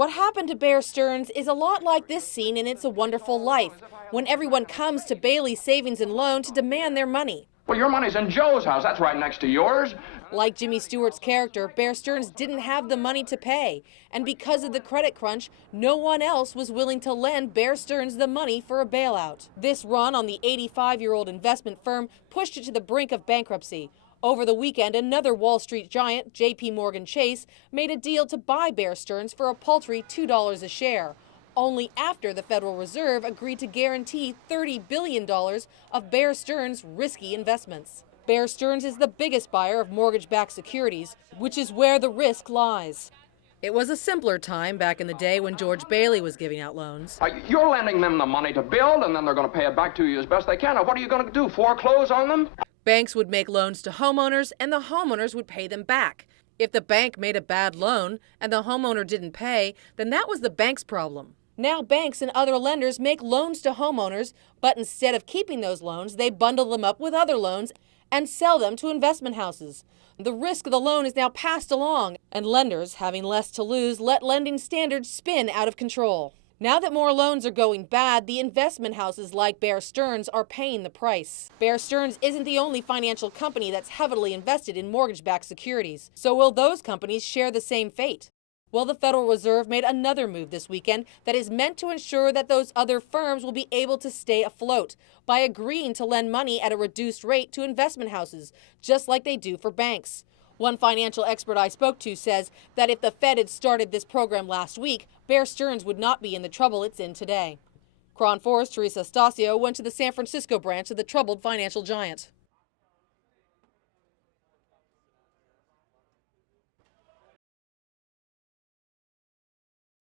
What happened to Bear Stearns is a lot like this scene in It's a Wonderful Life, when everyone comes to Bailey Savings and Loan to demand their money. Well, your money's in Joe's house. That's right next to yours. Like Jimmy Stewart's character, Bear Stearns didn't have the money to pay. And because of the credit crunch, no one else was willing to lend Bear Stearns the money for a bailout. This run on the 85-year-old investment firm pushed it to the brink of bankruptcy. Over the weekend, another Wall Street giant, J.P. Morgan Chase, made a deal to buy Bear Stearns for a paltry $2 a share, only after the Federal Reserve agreed to guarantee $30 billion of Bear Stearns' risky investments. Bear Stearns is the biggest buyer of mortgage-backed securities, which is where the risk lies. It was a simpler time back in the day when George Bailey was giving out loans. You're lending them the money to build, and then they're going to pay it back to you as best they can. Now, what are you going to do, foreclose on them? Banks would make loans to homeowners, and the homeowners would pay them back. If the bank made a bad loan and the homeowner didn't pay, then that was the bank's problem. Now banks and other lenders make loans to homeowners, but instead of keeping those loans, they bundle them up with other loans and sell them to investment houses. The risk of the loan is now passed along, and lenders, having less to lose, let lending standards spin out of control. Now that more loans are going bad, the investment houses like Bear Stearns are paying the price. Bear Stearns isn't the only financial company that's heavily invested in mortgage-backed securities. So will those companies share the same fate? Well, the Federal Reserve made another move this weekend that is meant to ensure that those other firms will be able to stay afloat by agreeing to lend money at a reduced rate to investment houses, just like they do for banks. One financial expert I spoke to says that if the Fed had started this program last week, Bear Stearns would not be in the trouble it's in today. Cron 4's Teresa Stasio went to the San Francisco branch of the troubled financial giant.